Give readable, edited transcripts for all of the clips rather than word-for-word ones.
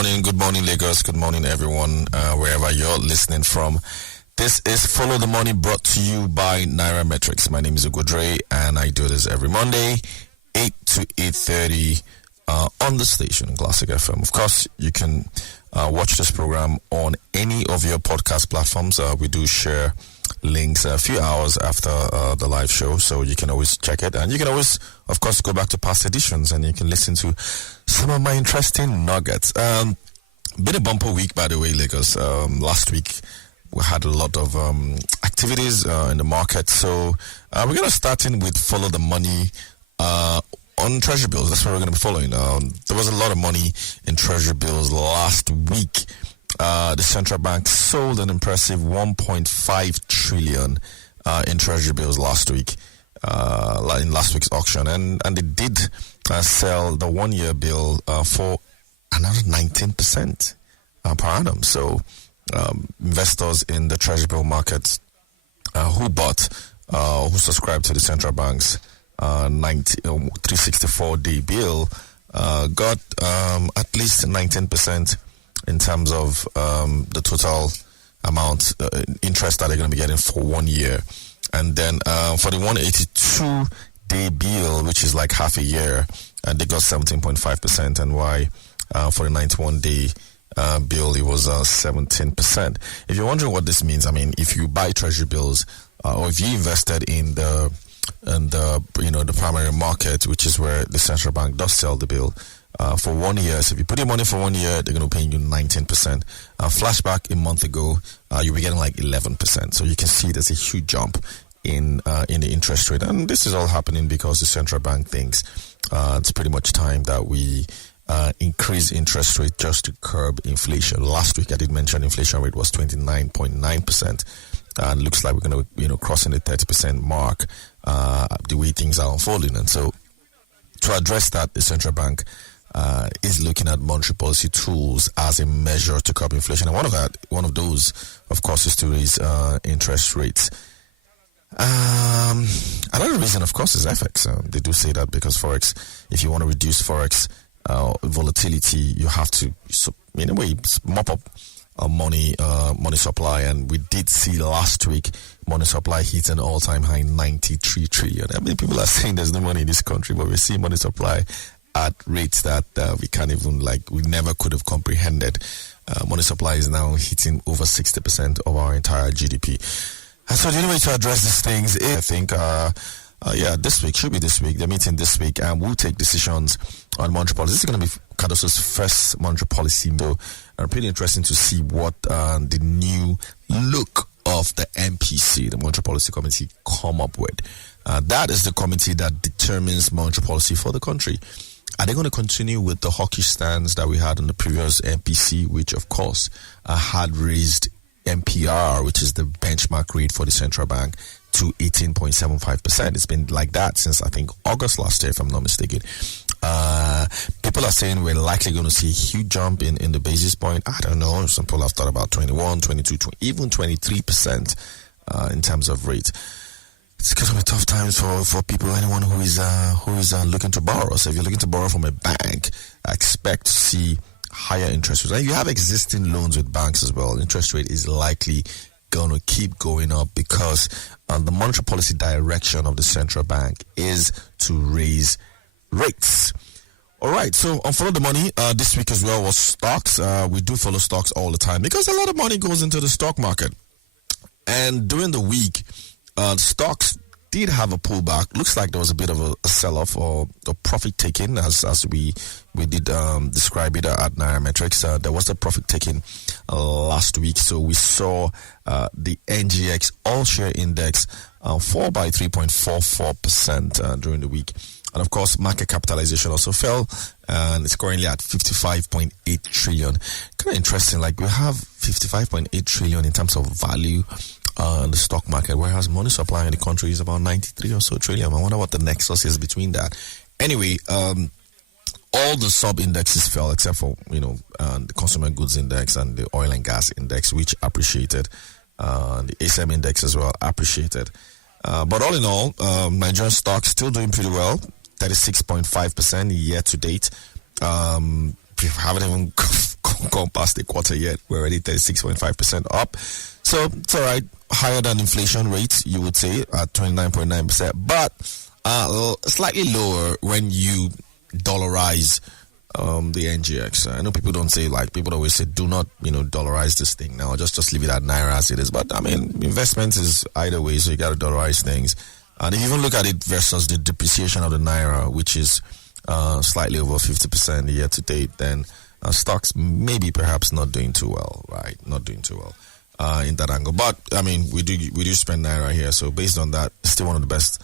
Good morning, Lagos. Good morning, everyone, wherever you're listening from. This is Follow the Money, brought to you by Nairametrics. My name is Ugodre, and I do this every Monday, 8 to 8:30 on the station, Classic FM. Of course, you can watch this program on any of your podcast platforms. We do share links a few hours after the live show, so you can always check it. And you can always, of course, go back to past editions, and you can listen to some of my interesting nuggets. Been a bumper week, by the way, Lagos. Last week, we had a lot of activities in the market. So we're going to start in with Follow the Money on Treasury bills. That's what we're going to be following. There was a lot of money in Treasury bills last week. The central bank sold an impressive 1.5 trillion in Treasury bills last week, in last week's auction. And they did sell the one-year bill for another 19% per annum. So investors in the Treasury bill market who subscribed to the central bank's 364-day bill got at least 19% in terms of the total amount interest that they're going to be getting for 1 year. And then for the 182-day bill, which is like half a year, they got 17.5%, and why for the 91-day bill, it was 17%. If you're wondering what this means, I mean, if you buy Treasury bills or if you invested in the primary market, which is where the central bank does sell the bill, for 1 year. So if you put your money for 1 year, they're going to pay you 19%. Flashback a month ago, you were getting like 11%. So you can see there's a huge jump in the interest rate. And this is all happening because the central bank thinks it's pretty much time that we increase interest rate just to curb inflation. Last week, I did mention inflation rate was 29.9%. And looks like we're going to, crossing the 30% mark the way things are unfolding. And so to address that, the central bank is looking at monetary policy tools as a measure to curb inflation. And one of those, of course, is to raise interest rates. Another reason, of course, is FX. They do say that because Forex, if you want to reduce Forex volatility, you have to, in a way, mop up money supply. And we did see last week money supply hit an all-time high, 93 trillion. I mean, people are saying there's no money in this country, but we see money supply at rates that we can't even, we never could have comprehended. Money supply is now hitting over 60% of our entire GDP. And so the only way to address these things is, I think, this week, should be this week, they're meeting this week, and we'll take decisions on monetary policy. This is going to be Cardoso's first monetary policy. So pretty interesting to see what the new look of the MPC, the Monetary Policy Committee, come up with. That is the committee that determines monetary policy for the country. Are they going to continue with the hawkish stance that we had in the previous MPC, which, of course, had raised MPR, which is the benchmark rate for the central bank, to 18.75%. It's been like that since, I think, August last year, if I'm not mistaken. People are saying we're likely going to see a huge jump in the basis point. I don't know. Some people have thought about 21, 22, even 23% in terms of rate. It's going to be tough times for people, anyone who is looking to borrow. So if you're looking to borrow from a bank, I expect to see higher interest rates. And if you have existing loans with banks as well, interest rate is likely going to keep going up because the monetary policy direction of the central bank is to raise rates. All right, so on Follow the Money, this week as well was stocks. We do follow stocks all the time because a lot of money goes into the stock market. And during the week, stocks did have a pullback. Looks like there was a bit of a sell-off or a profit taking, as we did describe it at Nairametrics. There was a profit taking last week. So we saw the NGX All-Share Index fall by 3.44% during the week. And of course, market capitalization also fell, and it's currently at 55.8 trillion. Kind of interesting, we have 55.8 trillion in terms of value in the stock market, whereas money supply in the country is about 93 or so trillion. I wonder what the nexus is between that. Anyway, all the sub-indexes fell except for, the consumer goods index and the oil and gas index, which appreciated. The ASM index as well appreciated. But all in all, Nigerian stocks still doing pretty well. 36.5% year to date. We haven't even gone past the quarter yet. We're already 36.5% up. So it's all right. Higher than inflation rate, you would say, at 29.9%. But slightly lower when you dollarize the NGX. I know people don't say, like, people always say, do not, dollarize this thing now. Just leave it at Naira as it is. But, I mean, investment is either way, so you got to dollarize things. And if you even look at it versus the depreciation of the Naira, which is slightly over 50% year to date, then stocks maybe perhaps not doing too well, right? Not doing too well in that angle. But, I mean, we do spend Naira here. So based on that, it's still one of the best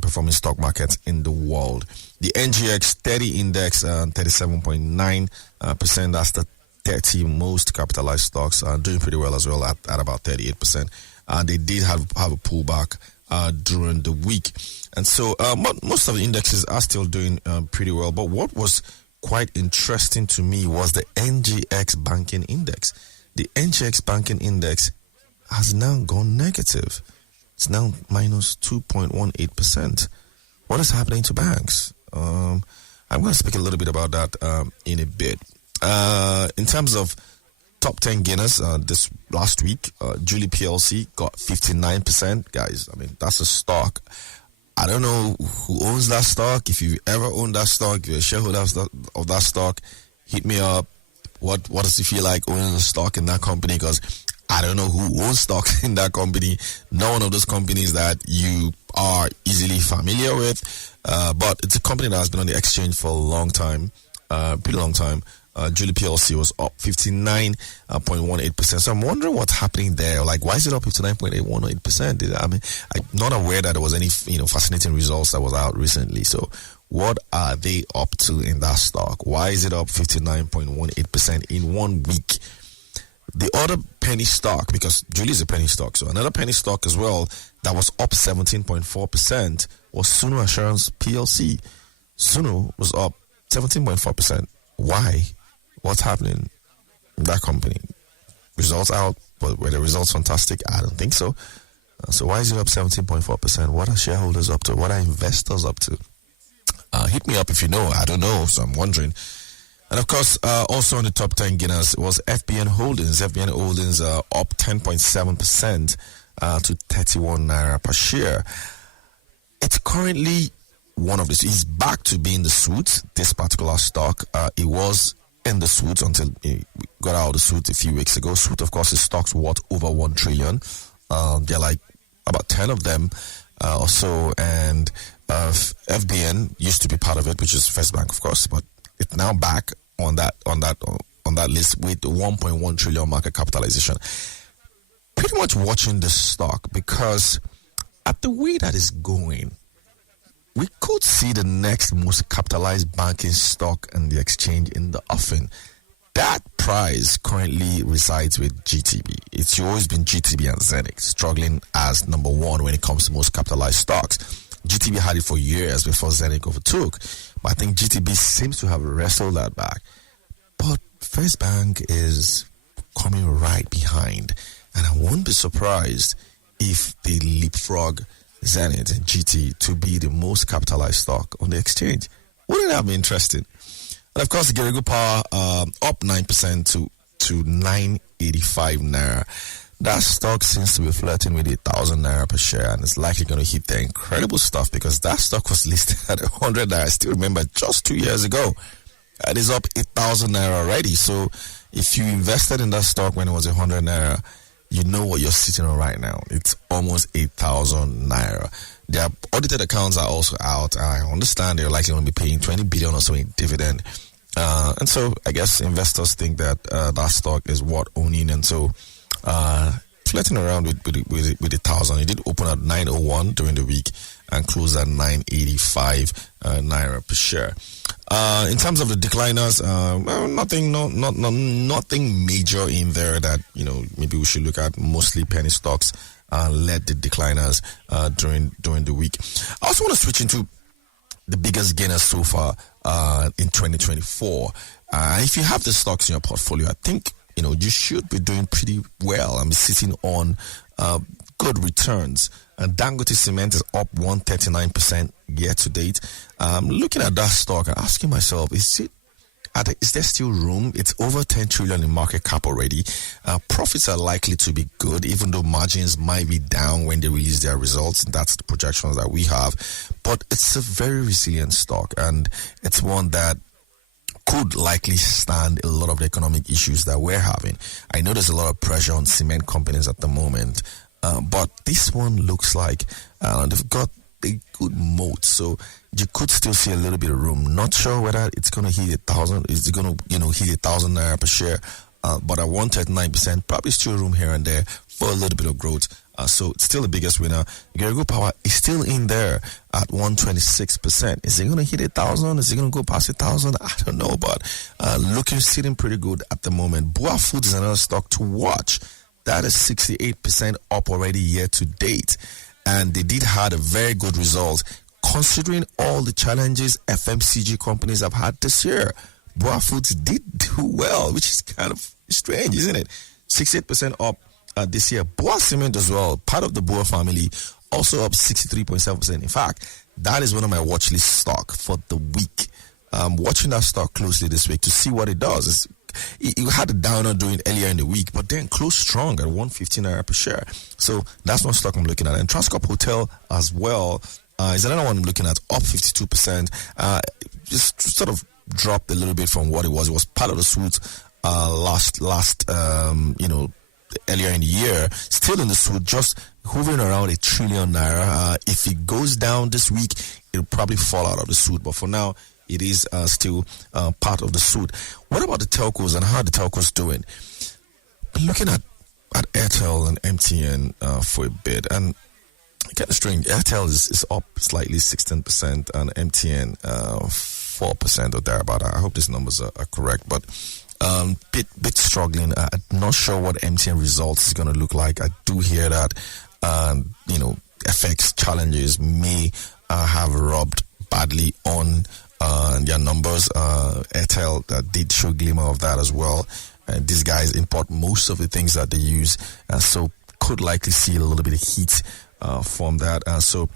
performing stock markets in the world. The NGX 30 index, 37.9%. That's the 30 most capitalized stocks, doing pretty well as well at about 38%. They did have a pullback during the week. And so most of the indexes are still doing pretty well. But what was quite interesting to me was the NGX banking index. The NGX banking index has now gone negative. It's now minus 2.18%. What is happening to banks? I'm going to speak a little bit about that in a bit. In terms of top 10 gainers this last week, Julie PLC got 59%. Guys, I mean, that's a stock. I don't know who owns that stock. If you ever owned that stock, if you're a shareholder of that stock, hit me up. What does it feel like owning a stock in that company? Because I don't know who owns stocks in that company. No one of those companies that you are easily familiar with. But it's a company that has been on the exchange for a long time, pretty long time. Julie PLC was up 59.18%. So I'm wondering what's happening there. Like, why is it up 59.18%? I mean, I'm not aware that there was any, fascinating results that was out recently. So what are they up to in that stock? Why is it up 59.18% in 1 week? The other penny stock, because Julie is a penny stock, so another penny stock as well that was up 17.4% was Suno Assurance PLC. Suno was up 17.4%. Why? What's happening in that company? Results out, but were the results fantastic? I don't think so. So why is it up 17.4%? What are shareholders up to? What are investors up to? Hit me up if you know. I don't know, so I'm wondering. And of course, also on the top 10 gainers was FBN Holdings. FBN Holdings up 10.7% to 31 Naira per share. It's currently one of the... It's back to being the suit, this particular stock. It was in the suit until it got out of the suit a few weeks ago. Suit, of course, is stocks worth over 1 trillion. They're like about 10 of them or so. And FBN used to be part of it, which is FirstBank, of course, but it's now back on that list with 1.1 trillion market capitalization. Pretty much watching this stock because at the way that is going, we could see the next most capitalized banking stock in the exchange in the offing. That prize currently resides with GTB. It's always been GTB and Zenith struggling as number one when it comes to most capitalized stocks. GTB had it for years before Zenith overtook, but I think GTB seems to have wrestled that back. But FirstBank is coming right behind, and I won't be surprised if they leapfrog Zenith and GT to be the most capitalized stock on the exchange. Wouldn't that be interesting? And of course, Geregu Power up 9% to 985 Naira. That stock seems to be flirting with 1,000 Naira per share, and it's likely going to hit the incredible stuff because that stock was listed at 100 Naira. I still remember just 2 years ago. It is up 8,000 Naira already. So if you invested in that stock when it was 100 Naira, you know what you're sitting on right now. It's almost 8,000 Naira. Their audited accounts are also out. I understand they're likely going to be paying 20 billion or so in dividend. And so I guess investors think that that stock is worth owning. And so flirting around with 1,000. It did open at 901 during the week and closed at 985 Naira per share. In terms of the decliners, nothing major in there that maybe we should look at. Mostly penny stocks led the decliners during the week. I also want to switch into the biggest gainers so far in 2024. If you have the stocks in your portfolio, I think you should be doing pretty well. I'm sitting on good returns. And Dangote Cement is up 139% year to date. Looking at that stock and asking myself, is is there still room? It's over 10 trillion in market cap already. Profits are likely to be good, even though margins might be down when they release their results. That's the projections that we have. But it's a very resilient stock, and it's one that could likely stand a lot of the economic issues that we're having. I know there's a lot of pressure on cement companies at the moment, but this one looks like they've got a good moat, so you could still see a little bit of room. Not sure whether it's going to hit 1,000. Is it going to hit 1,000 naira per share? But at 139%, probably still room here and there for a little bit of growth. So it's still the biggest winner. Gergo Power is still in there at 126%. Is it going to hit 1,000? Is it going to go past 1,000? I don't know, but sitting pretty good at the moment. Boa Foods is another stock to watch. That is 68% up already year to date. And they did have a very good result considering all the challenges FMCG companies have had this year. Boa Foods did do well, which is kind of strange, isn't it? 68% up this year. Boa Cement as well, part of the Boa family, also up 63.7%. In fact, that is one of my watch list stock for the week. I'm watching that stock closely this week to see what it does. It had a downer doing earlier in the week, but then closed strong at 115 naira per share. So that's one stock I'm looking at. And Transcorp Hotel as well is another one I'm looking at, up 52%. Just sort of dropped a little bit from what it was. It was part of the suit earlier in the year. Still in the suit, just hovering around 1 trillion naira. If it goes down this week, it'll probably fall out of the suit. But for now, it is still part of the suit. What about the telcos and how are the telcos doing? Been looking at Airtel and MTN for a bit, and kind of strange. Airtel is up slightly, 16%, and MTN 4% or thereabout. I hope these numbers are correct, but bit struggling. I'm not sure what MTN results is going to look like. I do hear that FX challenges may have rubbed badly on their numbers. Airtel did show a glimmer of that as well. These guys import most of the things that they use, so could likely see a little bit of heat from that. So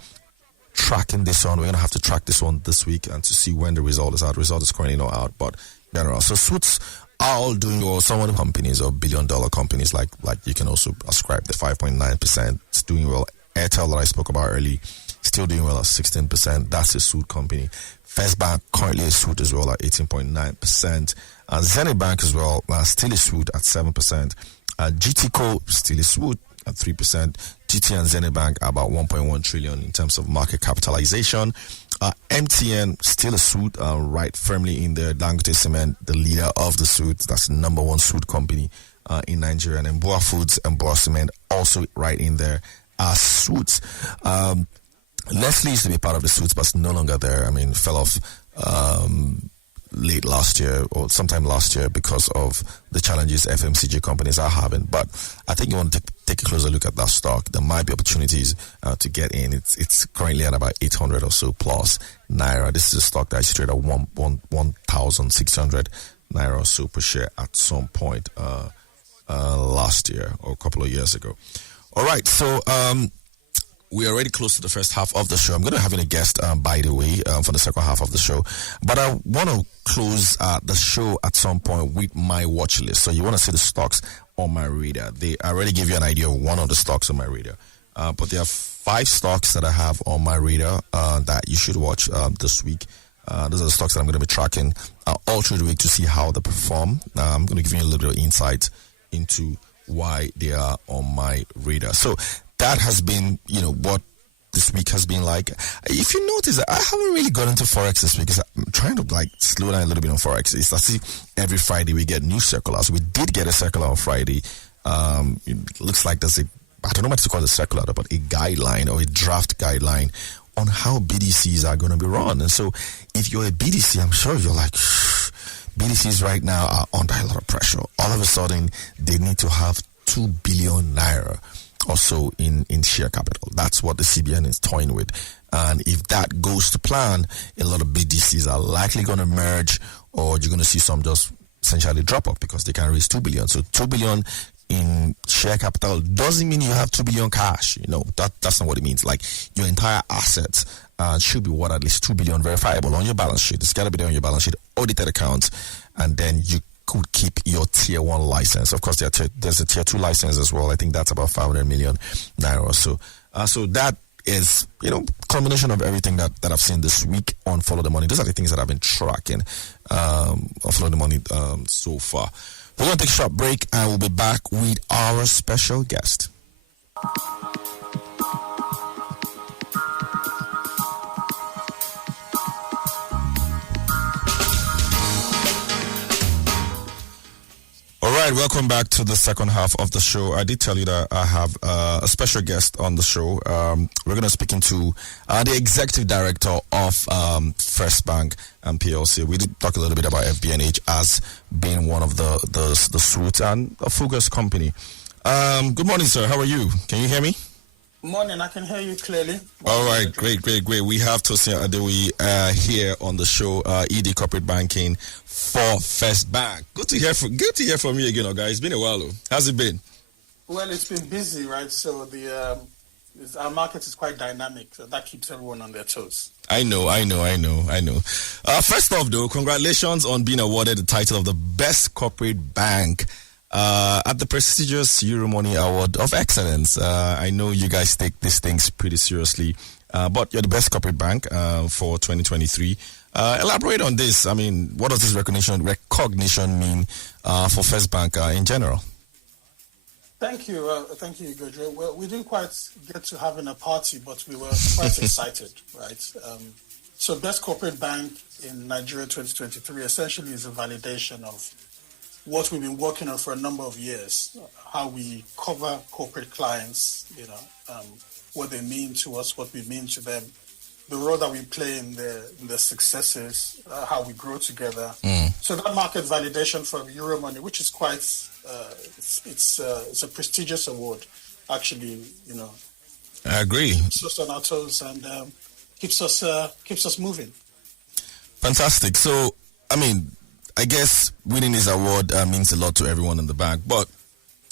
tracking this one, we're going to have to track this one this week and to see when the result is out. The result is currently not out, but general. So suits are all doing well. Some of the companies or billion-dollar companies like you can also ascribe the 5.9%. It's doing well. Airtel that I spoke about early, still doing well at 16%. That's a suit company. FirstBank currently a suit as well at 18.9%. Zenith Bank as well, still a suit at 7%. GTCO still a suit at 3%. GT and Zenith Bank are about 1.1 trillion in terms of market capitalization. MTN still a suit, right firmly in there. Dangote Cement, the leader of the suit, that's the number one suit company in Nigeria. And then Boa Foods and Boa Cement also right in there as suits. Nestle used to be part of the suits, but it's no longer there. I mean, fell off late last year or sometime last year because of the challenges FMCG companies are having. But I think you want to take a closer look at that stock. There might be opportunities to get in. It's currently at about 800 or so plus naira. This is a stock that is traded at 1,600 naira or so per share at some point last year or a couple of years ago. All right, so we are already close to the first half of the show. I'm going to have in a guest, by the way, for the second half of the show. But I want to close the show at some point with my watch list. So you want to see the stocks on my radar. I already gave you an idea of one of the stocks on my radar. But there are 5 stocks that I have on my radar that you should watch this week. Those are the stocks that I'm going to be tracking all through the week to see how they perform. I'm going to give you a little bit of insight into why they are on my radar. So that has been, what this week has been like. If you notice, I haven't really got into Forex this week because I'm trying to slow down a little bit on Forex. It's as if every Friday we get new circulars. We did get a circular on Friday. It looks like there's I don't know what to call it a circular, but a guideline or a draft guideline on how BDCs are going to be run. And so if you're a BDC, I'm sure you're like, BDCs right now are under a lot of pressure. All of a sudden, they need to have 2 billion naira also in share capital. That's what the C.B.N. is toying with. And if that goes to plan, a lot of BDCs are likely going to merge, or you're going to see some just essentially drop off because they can raise 2 billion. So 2 billion in share capital doesn't mean you have 2 billion cash. That's not what it means. Like, your entire assets should be at least 2 billion verifiable on your balance sheet. It's got to be there on your balance sheet, audited accounts, and then you could keep your tier 1 license. Of course, there's a tier 2 license as well. I think that's about 500 million naira or so. So that is, combination of everything that I've seen this week on Follow the Money. Those are the things that I've been tracking on Follow the Money so far. We're going to take a short break and we'll be back with our special guest. All right, welcome back to the second half of the show. I did tell you that I have a special guest on the show. We're going to speak into the executive director of FirstBank and PLC. We did talk a little bit about FBNH as being one of the suites and a Fuga's company. Good morning, sir. How are you? Can you hear me? Morning, I can hear you clearly. All right, great. We have Tosin Adewuye here on the show, ED Corporate Banking for FirstBank. Good to hear from you again, guys. It's been a while. How's it been? Well, it's been busy, right? So our market is quite dynamic, so that keeps everyone on their toes. I know. First off, though, congratulations on being awarded the title of the Best Corporate Bank at the prestigious Euromoney Award of Excellence. I know you guys take these things pretty seriously, but you're the best corporate bank for 2023. Elaborate on this. I mean, what does this recognition mean for FirstBank in general? Thank you, Ugodre. Well, we didn't quite get to having a party, but we were quite excited, right? So Best Corporate Bank in Nigeria 2023 essentially is a validation of what we've been working on for a number of years, how we cover corporate clients, what they mean to us, what we mean to them, the role that we play in the successes, how we grow together. So that market validation from Euromoney, which is quite, it's a prestigious award, actually, I agree. Keeps us on our toes and keeps us moving. Fantastic. So, I guess winning this award means a lot to everyone in the bank, but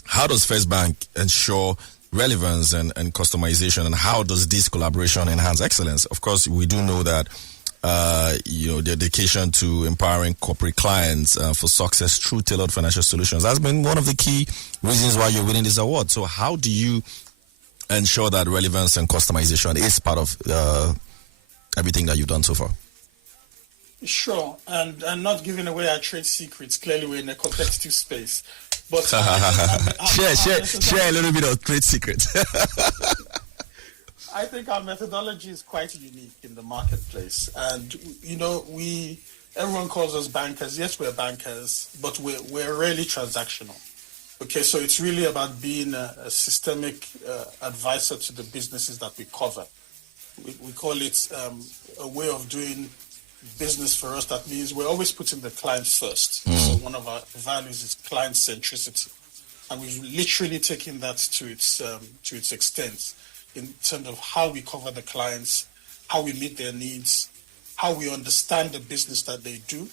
how does FirstBank ensure relevance and customization, and how does this collaboration enhance excellence? Of course, we do know that the dedication to empowering corporate clients for success through tailored financial solutions has been one of the key reasons why you're winning this award. So how do you ensure that relevance and customization is part of everything that you've done so far? Sure, and not giving away our trade secrets. Clearly, we're in a competitive space. But share a little bit of trade secrets. I think our methodology is quite unique in the marketplace, and everyone calls us bankers. Yes, we're bankers, but we're really transactional. Okay, so it's really about being a systemic advisor to the businesses that we cover. We call it a way of doing business for us. That means we're always putting the client first. So one of our values is client centricity, and we've literally taken that to its extent in terms of how we cover the clients, how we meet their needs, how we understand the business that they do,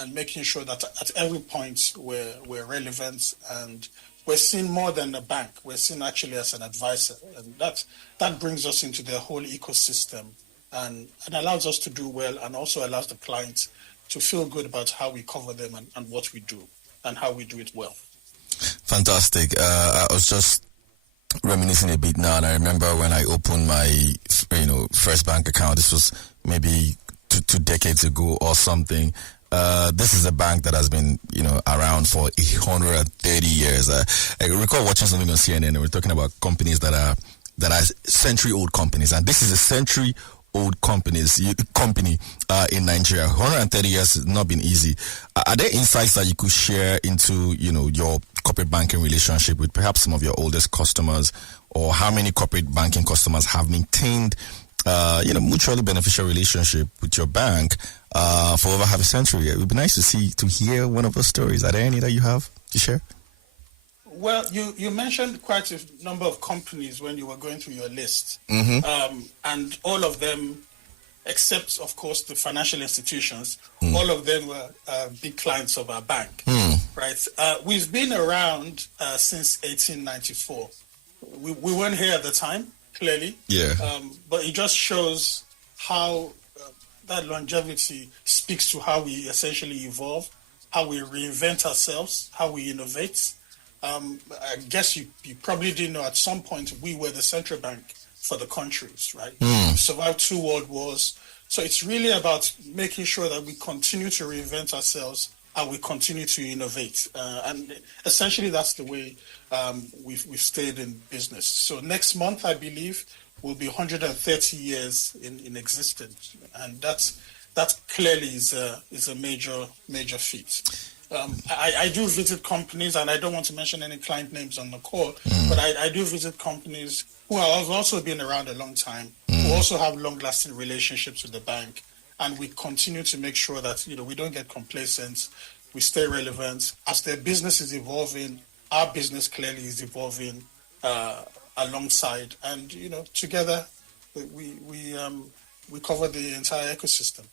and making sure that at every point we're relevant and we're seen more than a bank. We're seen actually as an advisor, and that brings us into the whole ecosystem. And allows us to do well, and also allows the clients to feel good about how we cover them and what we do and how we do it well. Fantastic. I was just reminiscing a bit now, and I remember when I opened my FirstBank account. This was maybe two decades ago or something. This is a bank that has been around for 130 years. I recall watching something on CNN, and we're talking about companies that are century-old companies, and this is a century-old company in Nigeria. 130 years has not been easy. Are there insights that you could share into your corporate banking relationship with perhaps some of your oldest customers, or how many corporate banking customers have maintained mutually beneficial relationship with your bank for over half a century? It would be nice to hear one of those stories. Are there any that you have to share? Well, you mentioned quite a number of companies when you were going through your list. And all of them, except, of course, the financial institutions, all of them were big clients of our bank, Right. We've been around since 1894. We weren't here at the time, clearly. Yeah. But it just shows how that longevity speaks to how we essentially evolve, how we reinvent ourselves, how we innovate. I guess you probably didn't know at some point we were the central bank for the countries, right? We survived 2 world wars. So it's really about making sure that we continue to reinvent ourselves and we continue to innovate. And essentially that's the way we've stayed in business. So next month, I believe, will be 130 years in existence. And that clearly is a major feat. I do visit companies, and I don't want to mention any client names on the call, but I do visit companies who have also been around a long time, who also have long-lasting relationships with the bank, and we continue to make sure that we don't get complacent, we stay relevant. As their business is evolving, our business clearly is evolving alongside, and together we cover the entire ecosystem.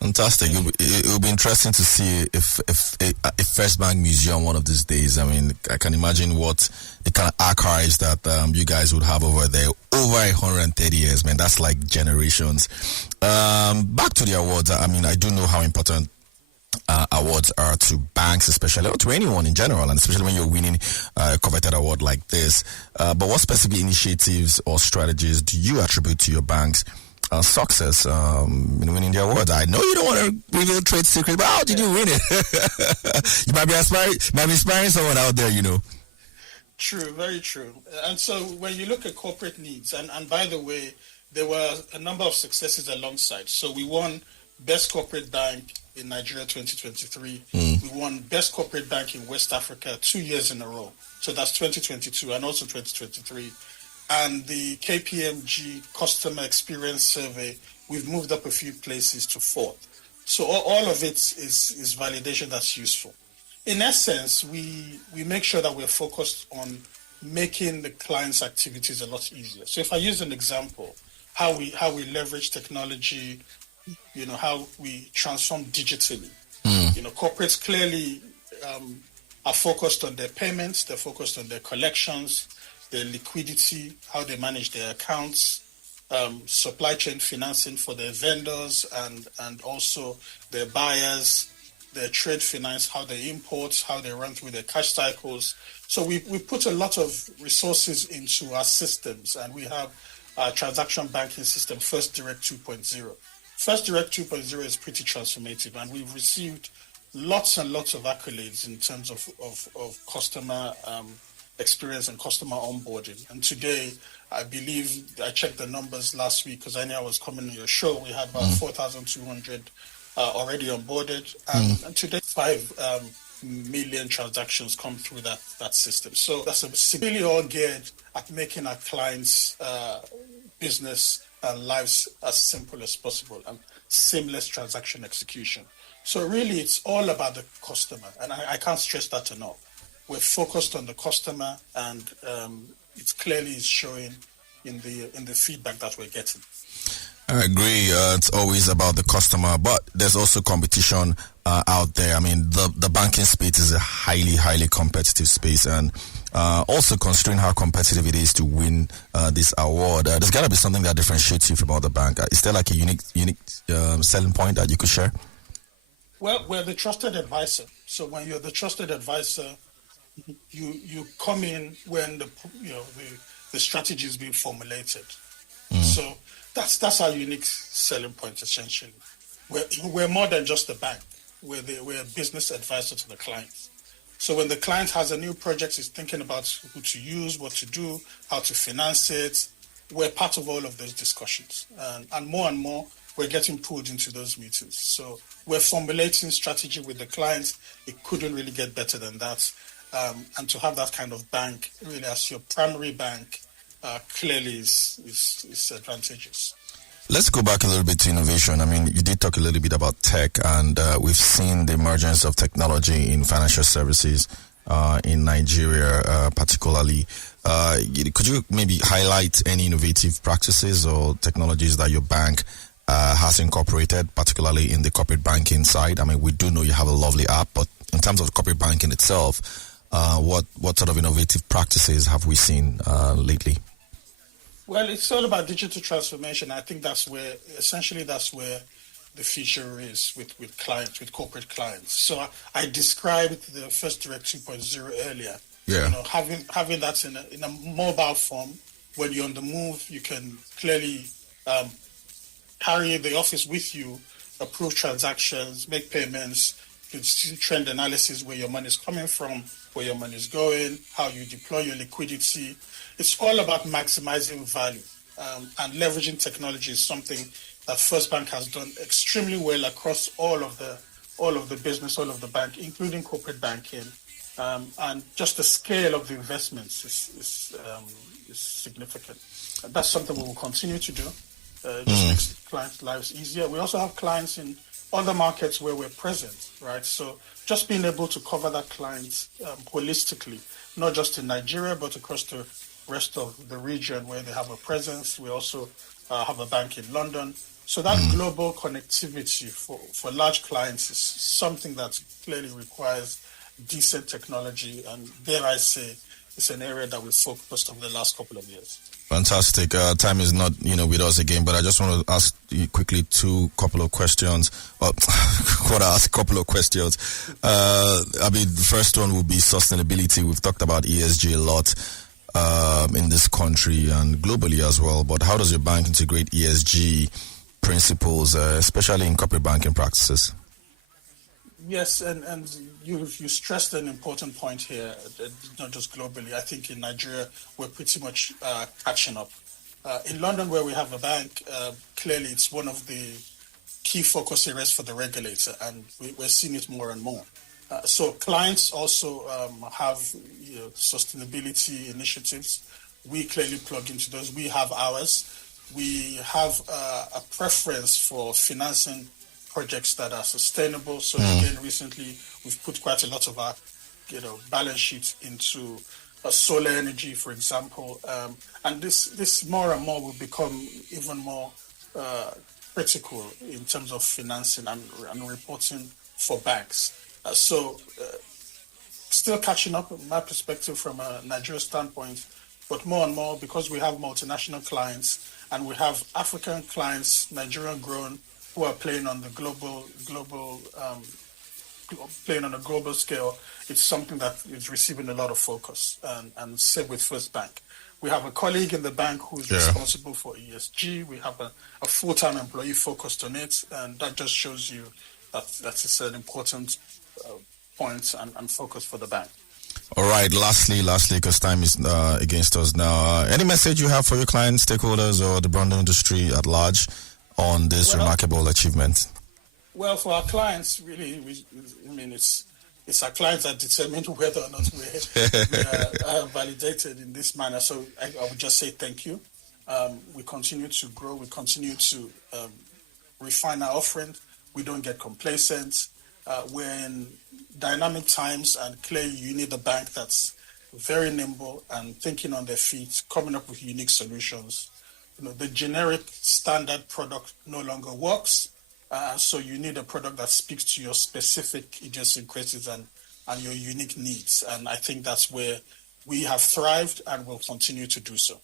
Fantastic. It will be interesting to see if FirstBank Museum one of these days. I mean, I can imagine what the kind of archives that you guys would have over there. Over 130 years, man. That's like generations. Back to the awards. I mean, I do know how important awards are to banks, especially, or to anyone in general, and especially when you're winning a coveted award like this. But what specific initiatives or strategies do you attribute to your bank's success in winning the award? I know you don't want to reveal trade secrets, but how did you win it? You might be inspiring someone out there, True, very true. And so when you look at corporate needs, and by the way, there were a number of successes alongside. So we won Best Corporate Bank in Nigeria 2023. We won Best Corporate Bank in West Africa 2 years in a row. So that's 2022 and also 2023. And the KPMG Customer Experience Survey, we've moved up a few places to 4th. So all of it is validation that's useful. In essence, we make sure that we're focused on making the client's activities a lot easier. So if I use an example, how we leverage technology, how we transform digitally. Corporates clearly are focused on their payments, they're focused on their collections, their liquidity, how they manage their accounts, supply chain financing for their vendors and also their buyers, their trade finance, how they import, how they run through their cash cycles. So we put a lot of resources into our systems, and we have our transaction banking system, FirstDirect 2.0. FirstDirect 2.0 is pretty transformative, and we've received lots and lots of accolades in terms of customer experience and customer onboarding. And today, I believe, I checked the numbers last week because I knew I was coming on your show. We had about 4,200 already onboarded, and today 5 million transactions come through that system. So that's really all geared at making our clients' business and lives as simple as possible and seamless transaction execution. So really, it's all about the customer, and I can't stress that enough. We're focused on the customer, and it clearly is showing in the feedback that we're getting. I agree. It's always about the customer, but there's also competition out there. I mean, the banking space is a highly, highly competitive space, and also considering how competitive it is to win this award, there's got to be something that differentiates you from other banks. Is there like a unique selling point that you could share? Well, we're the trusted advisor. So when you're the trusted advisor, you come in when the strategy is being formulated. So that's our unique selling point, essentially. We're more than just a bank. We're a business advisor to the client. So when the client has a new project, is thinking about who to use, what to do, how to finance it, we're part of all of those discussions. And more, we're getting pulled into those meetings. So we're formulating strategy with the clients. It couldn't really get better than that. And to have that kind of bank really as your primary bank clearly is advantageous. Let's go back a little bit to innovation. I mean, you did talk a little bit about tech, and we've seen the emergence of technology in financial services in Nigeria, particularly. Could you maybe highlight any innovative practices or technologies that your bank has incorporated, particularly in the corporate banking side? I mean, we do know you have a lovely app, but in terms of corporate banking itself, what sort of innovative practices have we seen lately? Well, it's all about digital transformation. I think that's where the future is with clients, with corporate clients. So I described the First Direct 2.0 earlier. Yeah. You know, having that in a mobile form, when you're on the move, you can clearly carry the office with you, approve transactions, make payments, you can see trend analysis, where your money is coming from, where your money is going, how you deploy your liquidity. It's all about maximizing value, and leveraging technology is something that FirstBank has done extremely well across all of the business, all of the bank, including corporate banking, and just the scale of the investments is significant. That's something we will continue to do. Just makes clients' lives easier. We also have clients in other markets where we're present, right? So just being able to cover that client holistically, not just in Nigeria, but across the rest of the region where they have a presence. We also have a bank in London. So that global connectivity for large clients is something that clearly requires decent technology, and dare I say, it's an area that we've focused on the last couple of years. Fantastic. Time is not, with us again, but I just want to ask you quickly couple of questions. I mean, the first one will be sustainability. We've talked about ESG a lot in this country and globally as well, but how does your bank integrate ESG principles, especially in corporate banking practices? Yes, and you stressed an important point here, not just globally. I think in Nigeria, we're pretty much catching up. In London, where we have a bank, clearly it's one of the key focus areas for the regulator, and we're seeing it more and more. So clients also have sustainability initiatives. We clearly plug into those. We have ours. We have a preference for financing projects that are sustainable. So again, recently we've put quite a lot of our, balance sheets into solar energy, for example, and this more and more will become even more critical in terms of financing and reporting for banks. Still catching up, in my perspective, from a Nigeria standpoint, but more and more because we have multinational clients and we have African clients, Nigerian grown, who are playing on the playing on a global scale. It's something that is receiving a lot of focus, and same with FirstBank. We have a colleague in the bank who's responsible for ESG. We have a full-time employee focused on it, and that just shows you that it's an important point and focus for the bank. All right, lastly, because time is against us now. Any message you have for your clients, stakeholders, or the brand industry at large on this remarkable achievement? Well, for our clients, really, it's our clients that determine whether or not we are validated in this manner. So I would just say thank you. We continue to grow. We continue to refine our offering. We don't get complacent. We're in dynamic times, and clearly you need a bank that's very nimble and thinking on their feet, coming up with unique solutions. The generic standard product no longer works, so you need a product that speaks to your specific idiosyncrasies and your unique needs. And I think that's where we have thrived and will continue to do so.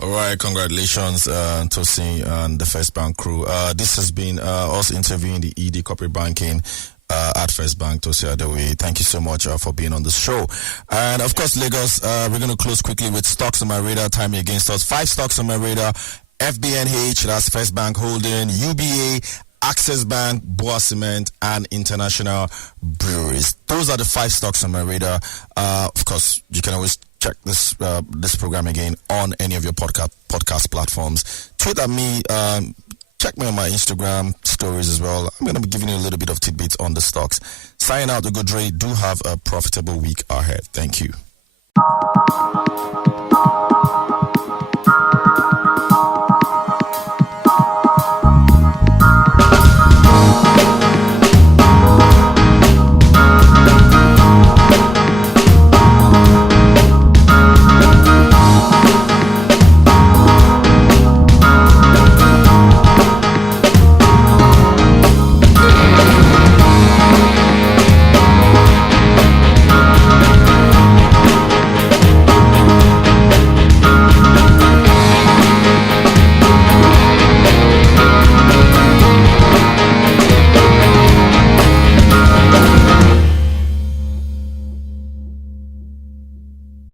All right, congratulations, Tosin and the FirstBank crew. This has been us interviewing the ED Corporate Banking at FirstBank, Tosin Adewuye. Thank you so much for being on the show. And of course, Lagos, we're going to close quickly with stocks on my radar, time against us. 5 stocks on my radar: FBNH, that's FirstBank Holding, UBA, Access Bank, Boa Cement, and International Breweries. Those are the 5 stocks on my radar. Of course, you can always check this program again on any of your podcast platforms. Tweet at me. Check me on my Instagram stories as well. I'm going to be giving you a little bit of tidbits on the stocks. Signing out, Ugodre. Do have a profitable week ahead. Thank you.